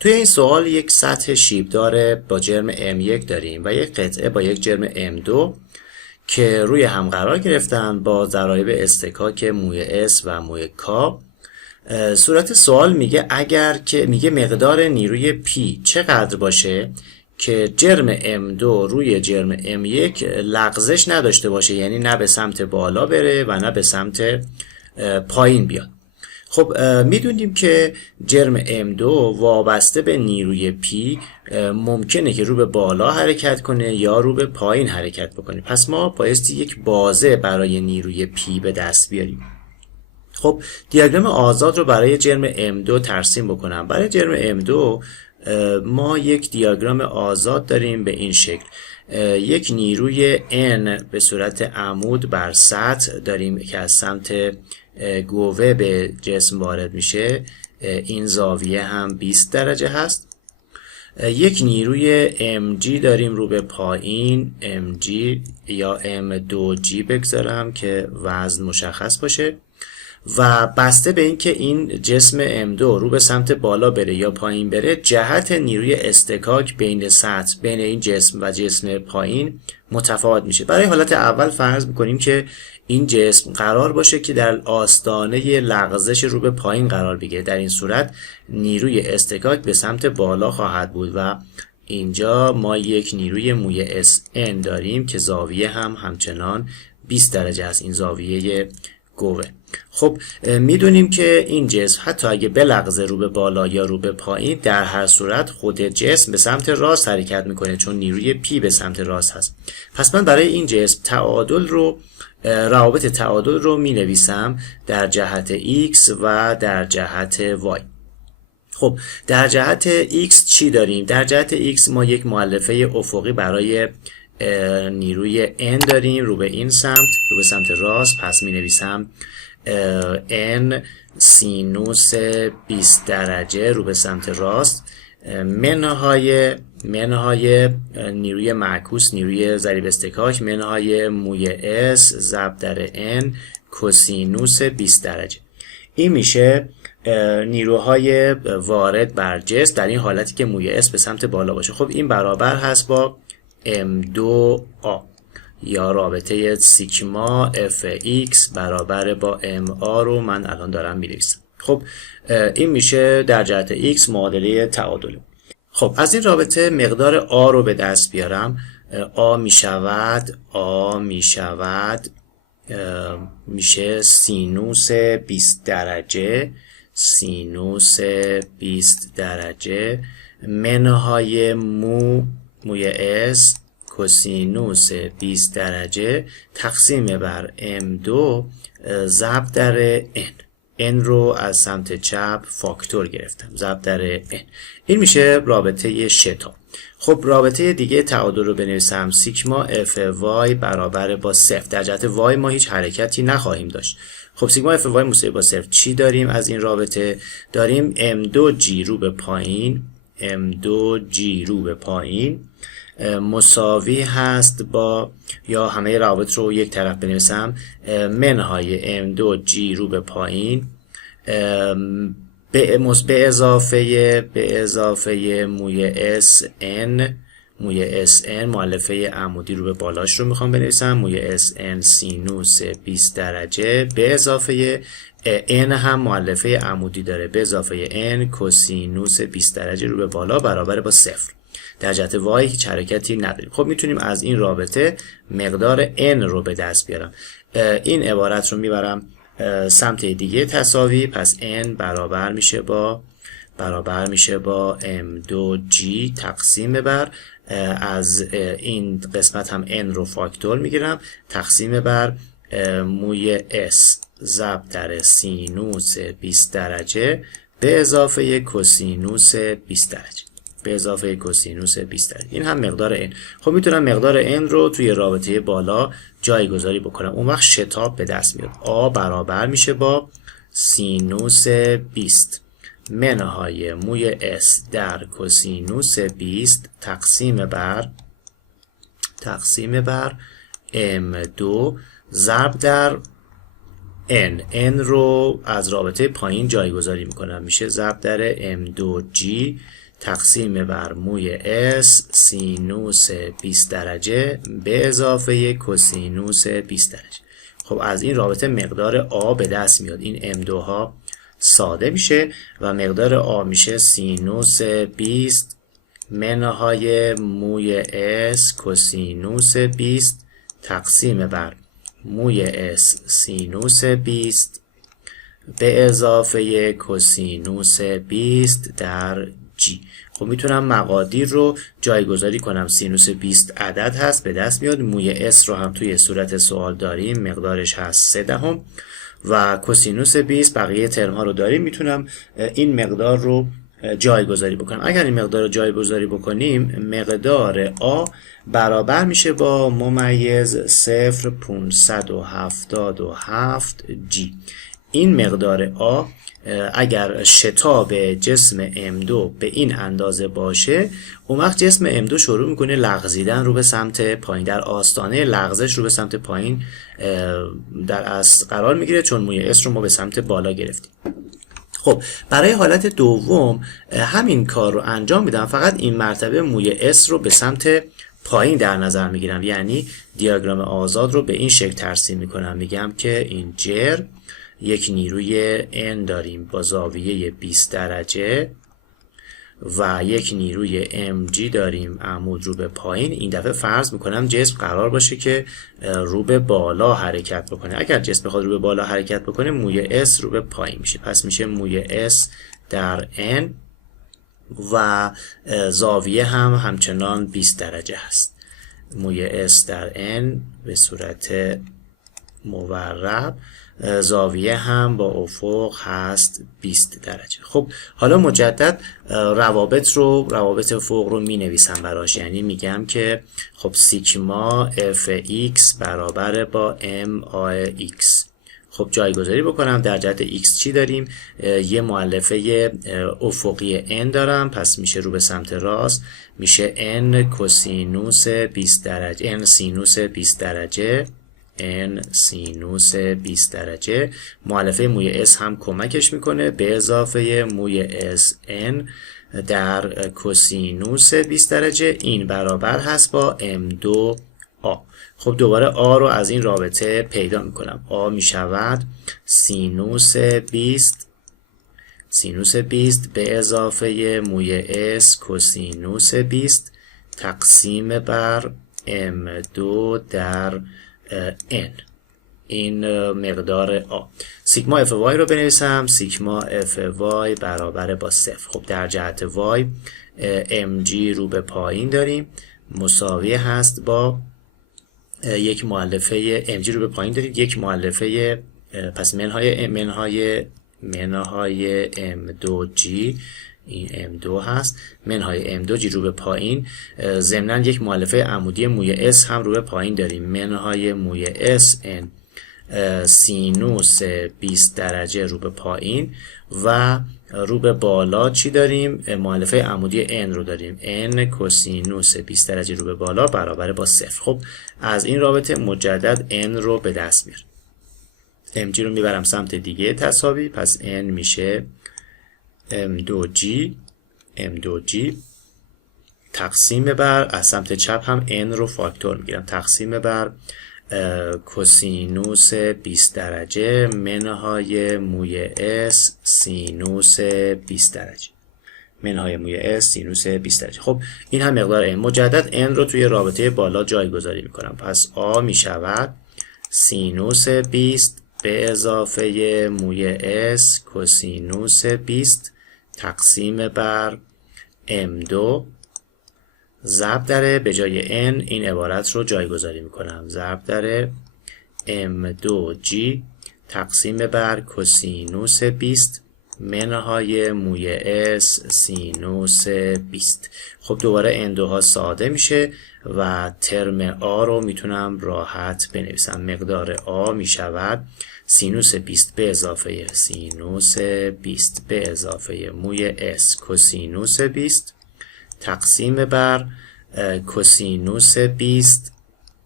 توی این سوال یک سطح شیبدار با جرم M1 داریم و یک قطعه با یک جرم M2 که روی هم قرار گرفتن با ضرایب اصطکاک موی S و موی K. صورت سوال میگه اگر که میگه مقدار نیروی P چقدر باشه که جرم M2 روی جرم M1 لغزش نداشته باشه، یعنی نه به سمت بالا بره و نه به سمت پایین بیاد. خب میدونیم که جرم M2 وابسته به نیروی P ممکنه که رو به بالا حرکت کنه یا رو به پایین حرکت بکنه. پس ما بایستی یک بازه برای نیروی P به دست بیاریم. خب دیاگرام آزاد رو برای جرم M2 ترسیم بکنم. برای جرم M2 ما یک دیاگرام آزاد داریم به این شکل. یک نیروی N به صورت عمود بر سطح داریم که از سمت گوه به جسم وارد میشه. این زاویه هم 20 درجه هست. یک نیروی mg داریم رو به پایین، mg یا m2g بگذارم که وزن مشخص باشه و بسته به اینکه این جسم M2 رو به سمت بالا بره یا پایین بره، جهت نیروی اصطکاک بین سطح بین این جسم و جسم پایین متفاوت میشه. برای حالت اول فرض میکنیم که این جسم قرار باشه که در آستانه لغزش رو به پایین قرار بگیره. در این صورت نیروی اصطکاک به سمت بالا خواهد بود و اینجا ما یک نیروی موی SN داریم که زاویه هم همچنان 20 درجه است، این زاویه گوه. خب میدونیم که این جسم حتی اگه بلغزه رو به بالا یا رو به پایین، در هر صورت خود جسم به سمت راست حرکت میکنه چون نیروی P به سمت راست هست. پس من برای این جسم روابط تعادل رو می نویسم در جهت X و در جهت Y. خب در جهت X چی داریم؟ در جهت X ما یک مؤلفه افقی برای نیروی N داریم رو به این سمت، رو به سمت راست. پس می نویسم N سینوس 20 درجه رو به سمت راست منهای نیروی معکوس، نیروی ضریب اصطکاک، منهای موی S ضرب در N کوسینوس 20 درجه. این میشه نیروهای وارد بر جسم در این حالتی که موی S به سمت بالا باشه. خب این برابر هست با M2A یا رابطه سیگما Fx برابر با MA رو من الان دارم می‌نویسم. خب این میشه در جهت X معادله تعادل. خب از این رابطه مقدار A رو به دست بیارم. A میشه سینوس 20 درجه، سینوس 20 درجه منهای موی S کوسینوس 20 درجه تقسیم بر M2 ضرب در N. N رو از سمت چپ فاکتور گرفتم، ضرب در N. این میشه رابطه شتا. خب رابطه دیگه تعادل رو بنویسم. سیگما Fy برابر با 0. در جهت Y ما هیچ حرکتی نخواهیم داشت. خب سیگما Fy مساوی با 0. چی داریم از این رابطه؟ داریم M2G رو به پایین، M2G رو به پایین مساوی هست با، یا همه روابط رو یک طرف بنویسم، منهای M2G رو به پایین به اضافه موی SN مؤلفه عمودی رو به بالاش رو میخوام بنویسم، موی SN سینوس 20 درجه به اضافه N هم مؤلفه عمودی داره، به اضافه N کوسینوس 20 درجه رو به بالا برابر با 0. در جهت Y هیچ حرکتی نداریم. خب میتونیم از این رابطه مقدار N رو به دست بیارم. این عبارت رو میبرم سمت دیگه تساوی. پس N برابر میشه با M2G تقسیم بر، از این قسمت هم N رو فاکتور میگیرم، تقسیم بر موی S ضرب در سینوس 20 درجه به اضافه کوسینوس 20 درجه. این هم مقدار N. خب میتونم مقدار N رو توی رابطه بالا جایگذاری بکنم. اون وقت شتاب به دست میاد. A برابر میشه با سینوس 20 منهای موی S در کوسینوس 20 تقسیم بر M2 ضرب در N رو از رابطه پایین جایگذاری میکنم، میشه ضرب در M2G تقسیم بر موی S سینوس 20 درجه به اضافه کوسینوس 20 درجه. خب از این رابطه مقدار A به دست میاد. این M2 ها ساده میشه و مقدار A میشه سینوس 20 منهای موی S کوسینوس 20 تقسیم بر موی S سینوس 20 به اضافه کوسینوس 20 در G. خب میتونم مقادیر رو جایگذاری کنم. سینوس 20 عدد هست به دست میاد. موی S رو هم توی صورت سوال داریم، مقدارش هست 3/10 و کوسینوس 20 بقیه ترم ها رو داریم. میتونم این مقدار رو جایگذاری بکنم. اگر این مقدار رو جایگذاری بکنیم مقدار A برابر میشه با ممیز 0.577 G. این مقدار A اگر شتاب جسم M2 به این اندازه باشه، اون وقت جسم M2 شروع میکنه لغزیدن رو به سمت پایین، در آستانه لغزش رو به سمت پایین در اصل قرار میگیره، چون موی S رو ما به سمت بالا گرفتیم. خب برای حالت دوم همین کار رو انجام میدم، فقط این مرتبه موی S رو به سمت پایین در نظر میگیرم، یعنی دیاگرام آزاد رو به این شکل ترسیم میکنم. میگم که این جر یک نیروی N داریم با زاویه 20 درجه و یک نیروی mg داریم عمود رو به پایین. این دفعه فرض میکنم جسم قرار باشه که رو به بالا حرکت بکنه. اگر جسم بخواد رو به بالا حرکت بکنه موی S رو به پایین میشه، پس میشه موی S در n و زاویه هم همچنان 20 درجه هست. موی S در n به صورت مورب، زاویه هم با افق هست 20 درجه. خب حالا مجدد روابط افق رو می نویسم براش، یعنی میگم که خب سیگما fx برابر با max. خب جایگذاری بکنم. در جهت x چی داریم؟ یه مؤلفه افقی n دارم، پس میشه رو به سمت راست، میشه n کوسینوس 20 درجه، n سینوس 20 درجه، n سینوس 20 درجه. مؤلفه موی S هم کمکش میکنه، به اضافه موی S n در کوسینوس 20 درجه. این برابر هست با m2 a. خب دوباره a رو از این رابطه پیدا میکنم. a میشود سینوس 20 به اضافه موی S کوسینوس 20 تقسیم بر m2 در n. این مقدار A. سیگما f y رو بنویسم. سیگما f y برابر با 0. خب در جهت y mg رو به پایین داریم، مساوی هست با یک مؤلفه mg رو به پایین داریم، یک مؤلفه، پس منهای m2g، این m2 هست، منهای m2 g رو به پایین. ضمناً یک مؤلفه عمودی موی S هم رو به پایین داریم، منهای موی S n سینوس 20 درجه رو به پایین و رو به بالا چی داریم؟ مؤلفه عمودی n رو داریم، n کوسینوس 20 درجه رو به بالا برابر با 0. خب از این رابطه مجدد n رو به دست میارم. mg رو میبرم سمت دیگه تساوی، پس n میشه m2g تقسیم بر، از سمت چپ هم n رو فاکتور میگیرم، تقسیم بر کوسینوس 20 درجه منهای موی S سینوس 20 درجه، منهای موی S سینوس 20 درجه. خب این هم مقدار n. مجدد n رو توی رابطه بالا جایگذاری میکنم، پس a میشود سینوس 20 به اضافه موی S کوسینوس 20 تقسیم بر m2 ضرب در، به جای n این عبارت رو جایگذاری میکنم، ضرب در m2g تقسیم بر کوسینوس 20 منهای موی S سینوس 20. خب دوباره n2 ها ساده میشه و ترم a رو میتونم راحت بنویسم. مقدار a میشود سینوس 20 به اضافه سینوس 20 به اضافه موی S کوسینوس 20 تقسیم بر کوسینوس 20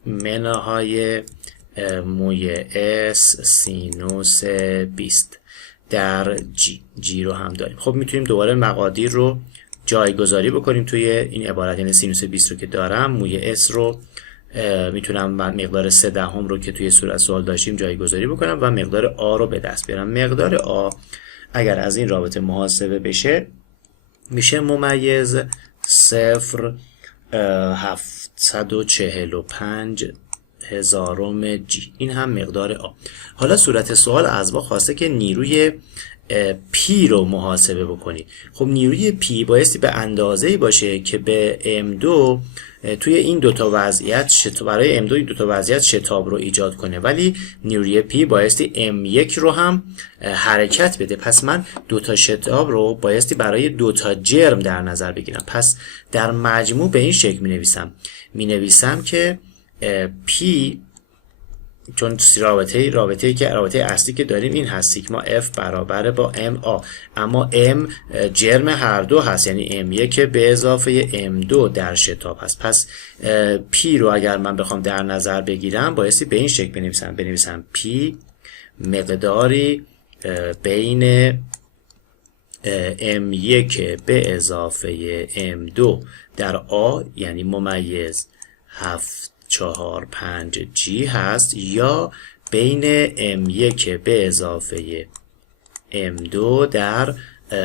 منهای موی S سینوس 20 در g رو هم داریم. خب میتونیم دوباره مقادیر رو جایگذاری بکنیم توی این عبارت، یعنی سینوس 20 رو که دارم، موی S رو میتونم مقدار 3/10 رو که توی صورت سوال داشتیم جایگذاری بکنم و مقدار A رو به دست بیارم. مقدار A اگر از این رابطه محاسبه بشه میشه ممیز 0.745 جی. این هم مقدار آ. حالا صورت سوال از ما خواسته که نیروی پی رو محاسبه بکنی. خب نیروی پی بایستی به اندازه‌ای باشه که به M2 توی این دوتا وضعیت برای M2 این دوتا وضعیت شتاب رو ایجاد کنه، ولی نیروی پی بایستی M1 رو هم حرکت بده. پس من دوتا شتاب رو بایستی برای دوتا جرم در نظر بگیرم. پس در مجموع به این شکل می نویسم که پی، چون رابطه اصلی که داریم این هست سیگما F برابر با ام آ، اما M جرم هر دو هست، یعنی M1 به اضافه M2 در شتاب هست. پس P رو اگر من بخوام در نظر بگیرم بایستی به این شکل بنویسم P مقداری بین M1 به اضافه M2 در A، یعنی ممیز 7.45 G هست، یا بین M1 به اضافه M2 در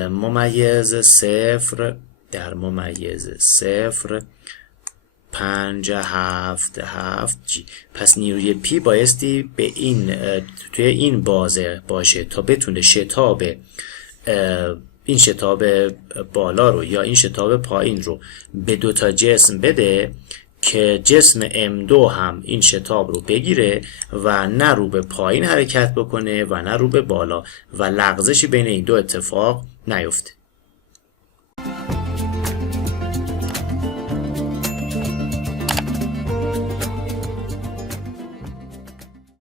ممیز 0.577 G. پس نیروی P بایستی به توی این بازه باشه تا بتونه این شتاب بالا رو یا این شتاب پایین رو به دوتا جسم بده که جسم M2 هم این شتاب رو بگیره و نه رو به پایین حرکت بکنه و نه رو به بالا و لغزشی بین این دو اتفاق نیفته.